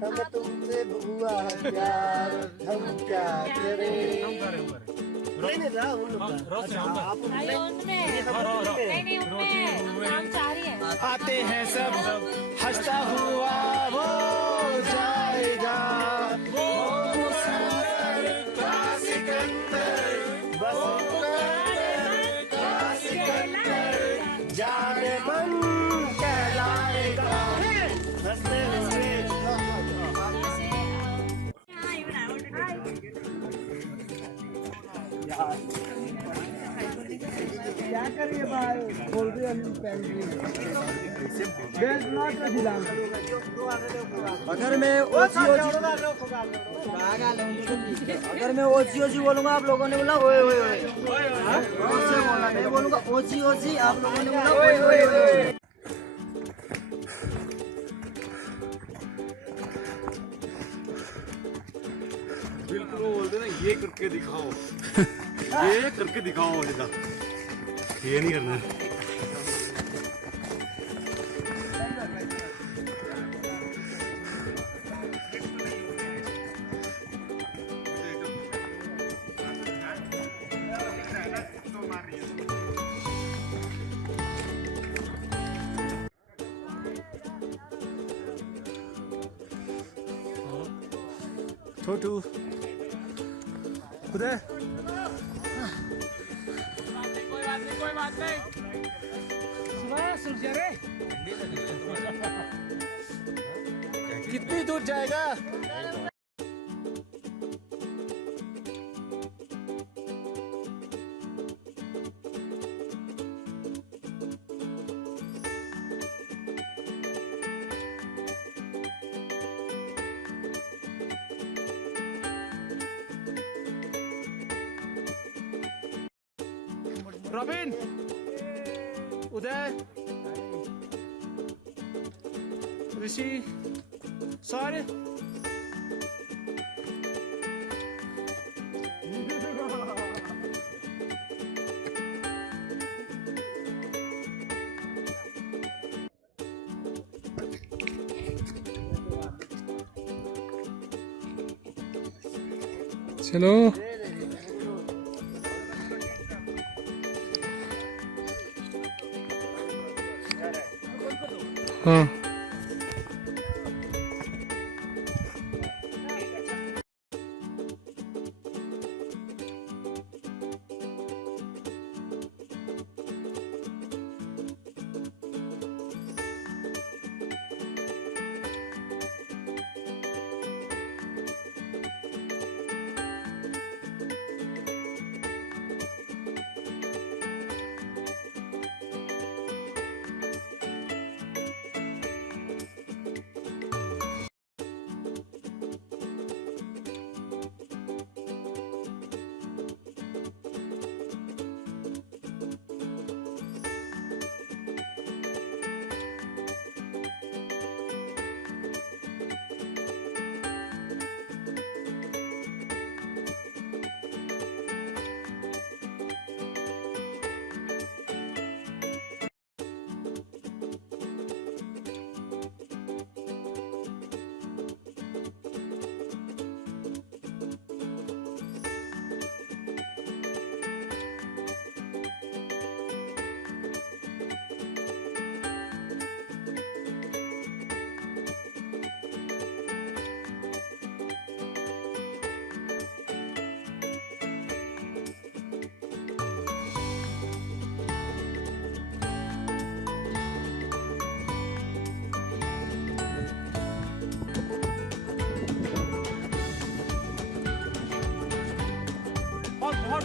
हम तुमसे हुआ प्यार, हम क्या करें? नहीं नहीं रहा उन लोग का। अच्छा आप आते हैं सब हंसता हुआ वो जाएगा, वो मुसाफिर का सिकंदर, बस जाने मन कहलाएगा। हंसते हुए क्या करिए भाई बोल रही हम अगर मैं ओची बोलूंगा आप लोगों ने बोला ओए ओए ओए, ओसे बोला मैं बोलूंगा ओची ओची, आप लोगों ने बोला ओए ओए ओए। बिल्कुल वो बोलते ना ये करके दिखाओ, ये करके दिखाओ, सीधा ये नहीं करना है। छोटू उधर कितनी दूर जाएगा? रॉबिन, उदय, ऋषि, सौर्य, चलो हाँ। बहुत